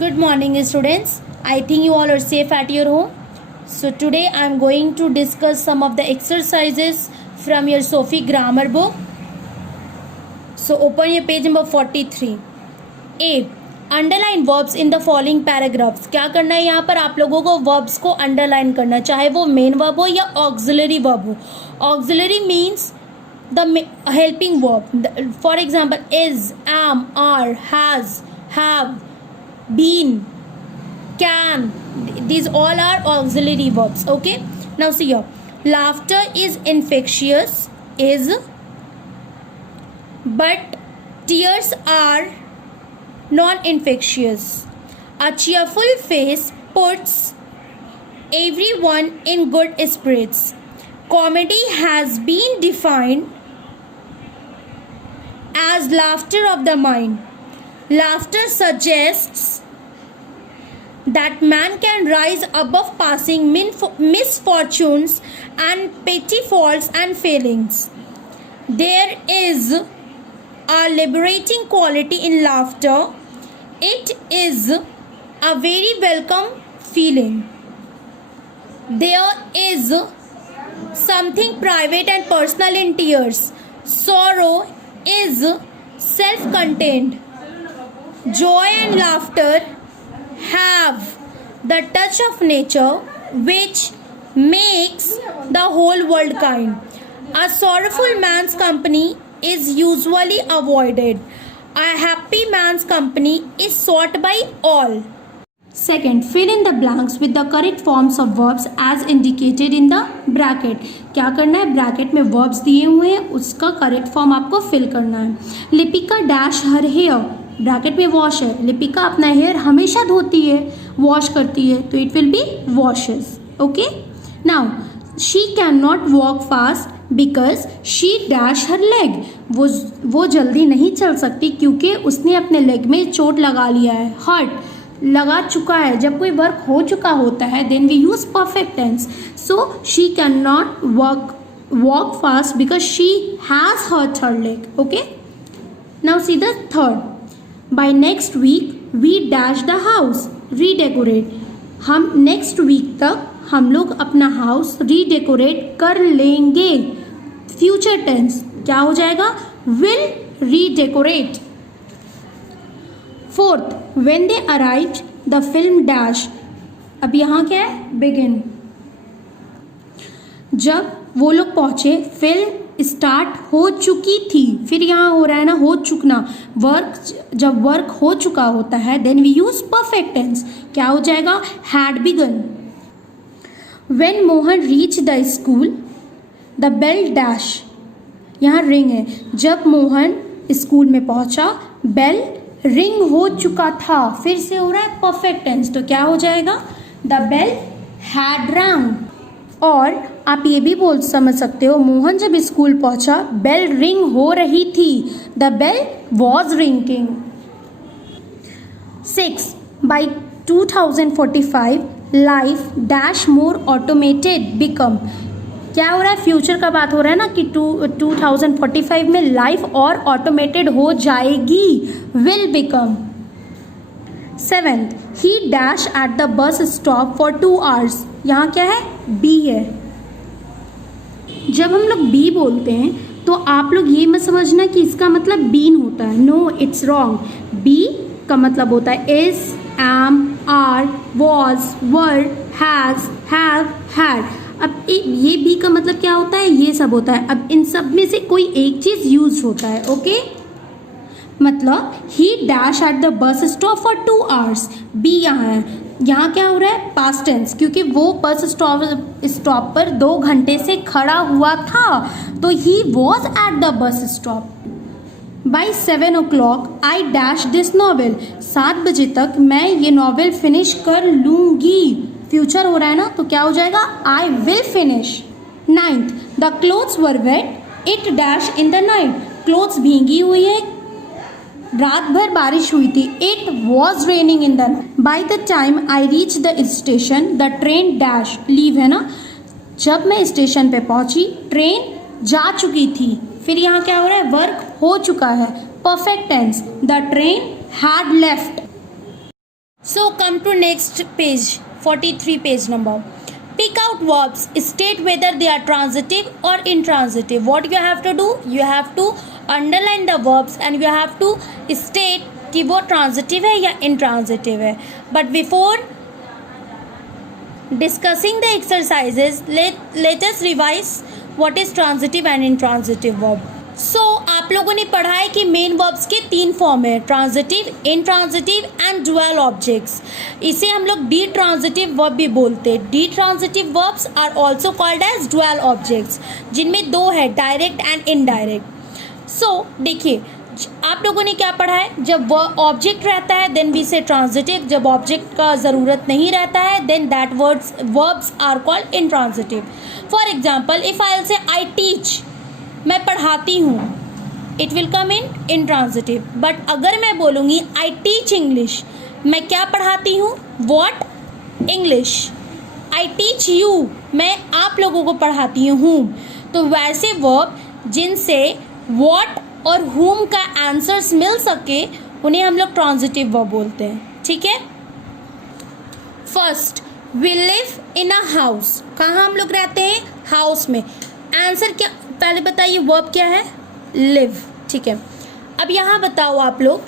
Good morning, students. I think you all are safe at your home. So today I am going to discuss some of the exercises from your Sophie grammar book. So open your page number 43. A. Underline verbs in the following paragraphs. क्या करना है यहाँ पर आप लोगों को verbs को underline करना, चाहे वो main verb हो या auxiliary verb हो. Auxiliary means the helping verb. For example, is, am, are, has, have, been, can. These all are auxiliary verbs. Okay, now see here. Laughter is infectious is, but tears are non-infectious. A cheerful face puts everyone in good spirits. Comedy has been defined as laughter of the mind. Laughter suggests that man can rise above passing misfortunes and petty faults and failings. There is a liberating quality in laughter. It is a very welcome feeling. There is something private and personal in tears. Sorrow is self-contained. Joy and laughter have the touch of nature which makes the whole world kind. A sorrowful man's company is usually avoided. A happy man's company is sought by all. Second, fill in the blanks with the correct forms of verbs as indicated in the bracket. क्या करना है, bracket में verbs दिए हुए हैं, उसका correct form आपको fill करना है. Lipika dash her hair, bracket में वॉश है. लिपिका अपना हेयर हमेशा धोती है, वॉश करती है, तो it will B washes. Okay, now she can not walk fast because she dash her leg. वो जल्दी नहीं चल सकती क्योंकि उसने अपने लेग में चोट लगा लिया है. हर्ट लगा चुका है. जब कोई वर्क हो चुका होता है then we use perfect tense. So she can not walk fast because she has hurt her leg. Okay, now see the third. By next week we dash the house redecorate. हम next week तक हम लोग अपना house redecorate कर लेंगे. Future tense क्या हो जाएगा, will redecorate. Fourth, when they arrived the film dash. अब यहाँ क्या है, बिगिन. जब वो लोग पहुंचे फिल्म स्टार्ट हो चुकी थी. फिर यहाँ हो रहा है ना हो चुकना. वर्क, जब वर्क हो चुका होता है then we use perfect tense. क्या हो जाएगा, had begun. When Mohan reach the school the bell dash. यहाँ रिंग है. जब मोहन स्कूल में पहुंचा बेल रिंग हो चुका था. फिर से हो रहा है परफेक्ट टेंस, तो क्या हो जाएगा, द बेल हैड रंग. और आप ये भी बोल समझ सकते हो, मोहन जब स्कूल पहुंचा बेल रिंग हो रही थी. The bell was ringing. 6. By 2045 life dash more automated become. क्या हो रहा है, फ्यूचर का बात हो रहा है ना कि 2045 में लाइफ और ऑटोमेटेड हो जाएगी. Will become. 7th, he dash at the bus stop for 2 hours. यहाँ क्या है, बी है. जब हम लोग बी बोलते हैं तो आप लोग ये मत समझना कि इसका मतलब बीन होता है. No, it's wrong. बी का मतलब होता है is, am, are, was, were, has, have, had. अब ये बी का मतलब क्या होता है, ये सब होता है. अब इन सब में से कोई एक चीज यूज होता है. ओके, मतलब he dash at the bus stop for 2 hours. Be यहाँ है. यहाँ क्या हो रहा है, पास्ट टेंस, क्योंकि वो बस स्टॉप पर 2 घंटे से खड़ा हुआ था. तो he was at the bus stop. By 7 o'clock I dash this novel. 7 बजे तक मैं ये नॉवेल फिनिश कर लूंगी. फ्यूचर हो रहा है ना, तो क्या हो जाएगा, I will finish. 9th, the clothes were wet it dash in the night. Clothes भींगी हुई है, रात भर बारिश हुई थी. It was raining in the night. By the time I reach the station the train dash leave है ना. जब मैं स्टेशन पे पहुंची ट्रेन जा चुकी थी. फिर यहाँ क्या हो रहा है, वर्क हो चुका है, perfect tense. The train had left. So come to next page, 43 page number. Pick out verbs, state whether they are transitive or intransitive. What you have to do? You have to underline the verbs and you have to state कि वो transitive है या intransitive है. But before discussing the exercises, let us revise what is transitive and intransitive verb. So आप लोगों ने पढ़ा है कि मेन वर्ब्स के 3 फॉर्म है, transitive, intransitive and dual objects. इसे हम लोग डी ट्रांजिटिव वर्ब भी बोलते हैं. Ditransitive verbs are also called as dual objects, जिनमें 2 है, डायरेक्ट एंड इनडायरेक्ट. सो देखिए आप लोगों ने क्या पढ़ा है, जब ऑब्जेक्ट रहता है देन वी से ट्रांजिटिव, जब ऑब्जेक्ट का ज़रूरत नहीं रहता है then that verbs are called intransitive. For example if I will say I teach, मैं पढ़ाती हूँ, it will come in intransitive. But अगर मैं बोलूँगी आई टीच इंग्लिश, मैं क्या पढ़ाती हूँ, what, English. I teach you, मैं आप लोगों को पढ़ाती हूँ. तो वैसे वर्ब जिनसे वॉट और whom का आंसर्स मिल सके उन्हें हम लोग ट्रांजिटिव वर्ब बोलते हैं. ठीक है. First we live in a house, कहाँ हम लोग रहते हैं, हाउस में. आंसर क्या, पहले बताइए वर्ब क्या है, लिव. ठीक है. अब यहाँ बताओ आप लोग,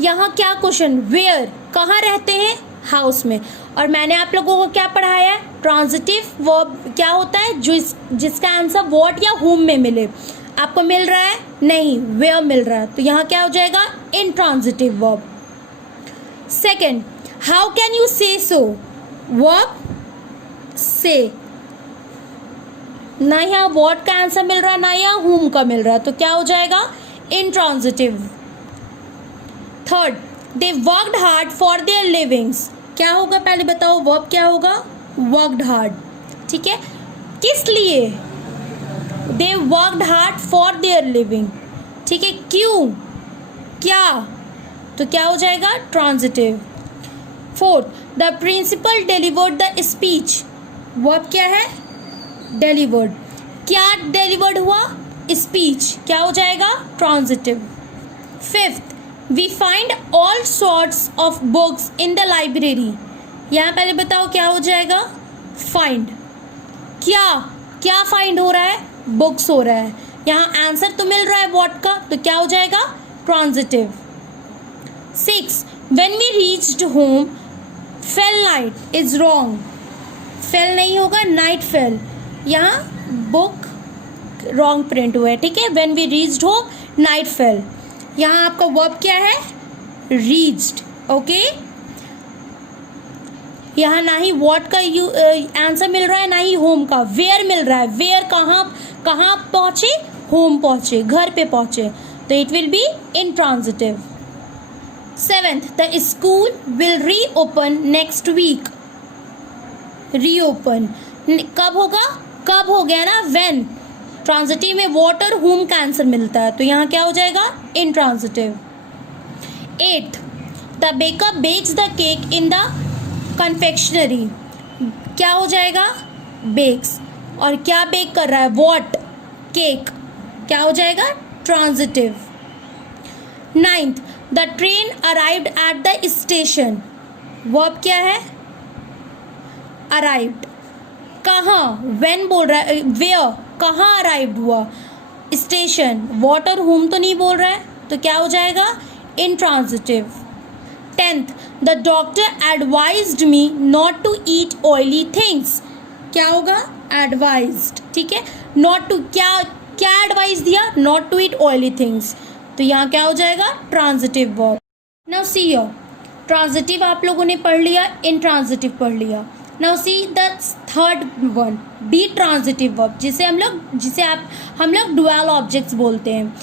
यहाँ क्या क्वेश्चन, वेयर, कहाँ रहते हैं, हाउस में. और मैंने आप लोगों को क्या पढ़ाया है, ट्रांजिटिव वर्ब क्या होता है, जिसका आंसर वॉट या whom में मिले. आपको मिल रहा है, नहीं, वेयर मिल रहा है, तो यहाँ क्या हो जाएगा, intransitive verb. Second, how can you से सो, वर्ब से, ना यहाँ वॉट का आंसर मिल रहा है ना यहाँ whom का मिल रहा है, तो क्या हो जाएगा, intransitive. Third, they worked hard for there livings, क्या होगा पहले बताओ, वर्ब क्या होगा, वर्कड हार्ड. ठीक है. किस लिए, they worked hard for their living. ठीक है. क्यों, क्या, तो क्या हो जाएगा, transitive. Fourth, the principal delivered the speech, verb क्या है, डिलीवर्ड. क्या डिलीवर्ड हुआ, स्पीच, क्या हो जाएगा, transitive. Fifth, we find all sorts of books in the library, यहाँ पहले बताओ क्या हो जाएगा, फाइंड. क्या क्या फाइंड हो रहा है, बुक्स हो रहा है. यहाँ आंसर तो मिल रहा है वॉट का, तो क्या हो जाएगा, transitive. 6, when we reached home fell night is wrong, fell नहीं होगा, नाइट फेल. यहाँ बुक रॉन्ग प्रिंट हुआ है. ठीक है. When we reached home night fell, यहाँ आपका वर्ब क्या है, रीच्ड. ओके. यहाँ ना ही वॉट का आंसर मिल रहा है ना ही होम का, वेयर मिल रहा है. वेयर कहाँ कहाँ पहुँचे, होम पहुँचे, घर पे पहुँचे, तो it will be intransitive. Seventh, the school will reopen next week, reopen कब होगा, कब हो गया ना, व्हेन. ट्रांजिटिव में वॉट और whom का आंसर मिलता है, तो यहाँ क्या हो जाएगा, intransitive. 8, the baker bakes the cake in the confectionery, क्या हो जाएगा, बेक्स. और क्या बेक कर रहा है, वॉट, केक, क्या हो जाएगा, transitive. 9th, the train arrived at the station, verb क्या है, अराइव्ड. कहाँ, व्हेन बोल रहा है, वेयर, कहाँ अराइव्ड हुआ, स्टेशन. वॉट और whom तो नहीं बोल रहा है, तो क्या हो जाएगा, intransitive. 10th, the doctor advised me not to eat oily things, क्या होगा, एडवाइज्ड. ठीक है. नॉट टू, क्या क्या एडवाइस दिया, not to eat oily things, तो यहाँ क्या हो जाएगा, transitive verb. Now see here, transitive आप लोगों ने पढ़ लिया, इनट्रांजिटिव पढ़ लिया. Now see the third one, the transitive verb, जिसे हम लोग डुअल ऑब्जेक्ट्स बोलते हैं.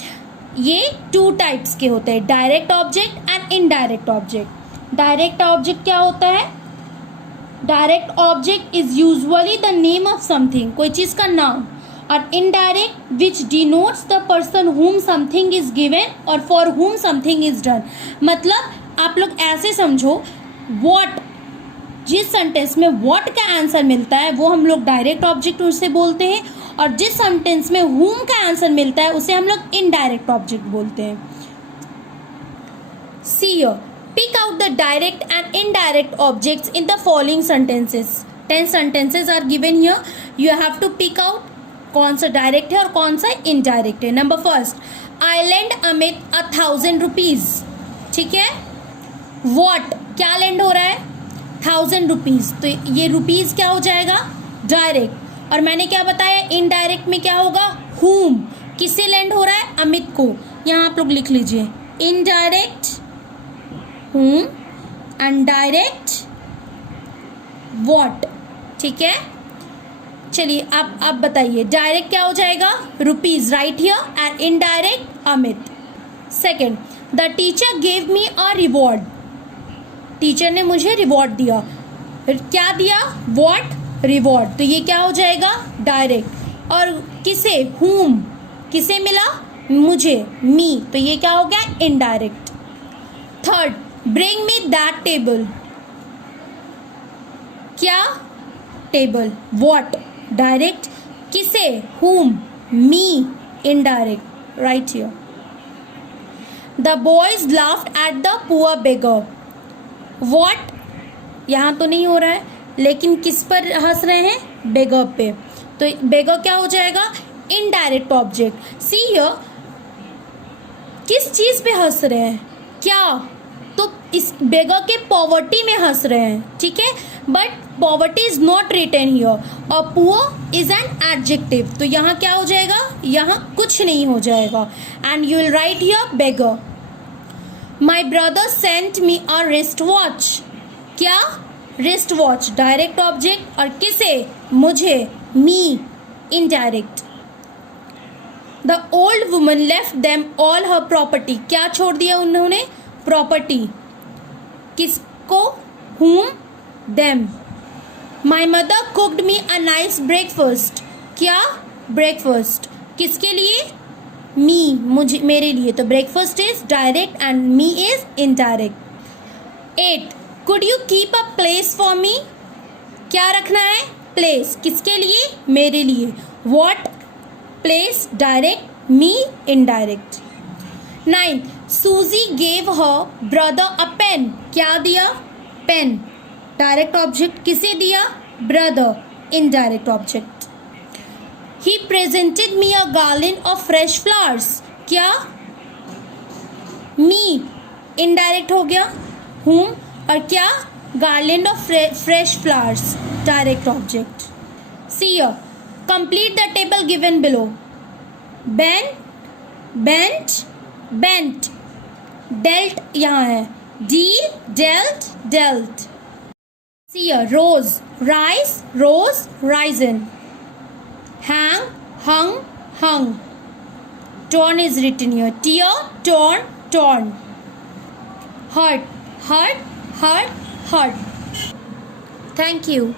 ये 2 टाइप्स के होते हैं, direct object and indirect object. Direct object क्या होता है, direct object is usually the name of something, कोई चीज़ का नाम. और indirect which denotes the person whom something is given or for whom something is done. मतलब आप लोग ऐसे समझो, वॉट, जिस सेंटेंस में वॉट का आंसर मिलता है वो हम लोग डायरेक्ट ऑब्जेक्ट उसे बोलते हैं, और जिस सेंटेंस में whom का आंसर मिलता है उसे हम लोग इनडायरेक्ट ऑब्जेक्ट बोलते हैं. सी Pick out the direct and indirect objects in the following sentences. 10 sentences are given here. You have to pick out कौन सा डायरेक्ट है और कौन सा इनडायरेक्ट है. नंबर फर्स्ट, आई लेंड अमित 1,000 रुपीज. ठीक है. वॉट, क्या लेंड हो रहा है? 1,000 रुपीज. तो ये रुपीज क्या हो जाएगा? डायरेक्ट. और मैंने क्या बताया? इनडायरेक्ट में क्या होगा? हुम. किससे लेंड हो रहा है? अमित को. यहाँ आप लोग लिख लीजिए. Indirect whom and direct what. ठीक है. चलिए आप बताइए. डायरेक्ट क्या हो जाएगा? Rupees right here and indirect Amit. Second, the teacher gave me a reward. Teacher ने मुझे रिवॉर्ड दिया. क्या दिया? What, reward. तो ये क्या हो जाएगा? डायरेक्ट. और किसे? हुम. किसे मिला? मुझे, मी. तो ये क्या हो गया? Indirect. Third, bring me that table. क्या? टेबल. What, direct. किसे? Whom, me. Indirect write here. The boys laughed at the poor beggar. What, यहां तो नहीं हो रहा है, लेकिन किस पर हंस रहे हैं? बेगर पे. तो बेगर क्या हो जाएगा? Indirect object. सी हियर, किस चीज पे हंस रहे हैं? क्या? तो इस बेगर के पॉवर्टी में हंस रहे हैं. ठीक है. But poverty is not written here और पुअर इज एन एडजेक्टिव. तो यहाँ क्या हो जाएगा? यहाँ कुछ नहीं हो जाएगा. And you will write here beggar. My brother sent me a wrist watch. क्या? Wrist watch direct object. और किसे? मुझे, me. Indirect. The old woman left them all her property. क्या छोड़ दिया उन्होंने? प्रॉपर्टी. किसको? Whom, them. My mother cooked me a nice breakfast. क्या? ब्रेकफास्ट. किसके लिए? मी, मुझे, मेरे लिए. तो breakfast is direct and me is indirect. 8, could you keep a place for me. क्या रखना है? प्लेस. किसके लिए? मेरे लिए. What, place direct, me indirect. 9, सूजी गेव हर ब्रदर अ पेन. क्या दिया? पेन. Direct object. किसे दिया? Brother. Indirect object. He presented me a garland of fresh flowers. क्या? मी. इनडायरेक्ट हो गया. हुम. और क्या? Garland of fresh flowers. Direct object. See here, complete the table given below. Ben, bent, bent. Dealt यहाँ है. Deal, dealt, dealt. See here, rose, rise, rose, risen. Hang, hung, hung. Torn is written here. Tear, torn, torn. Hurt, hurt, hurt, hurt. Thank you.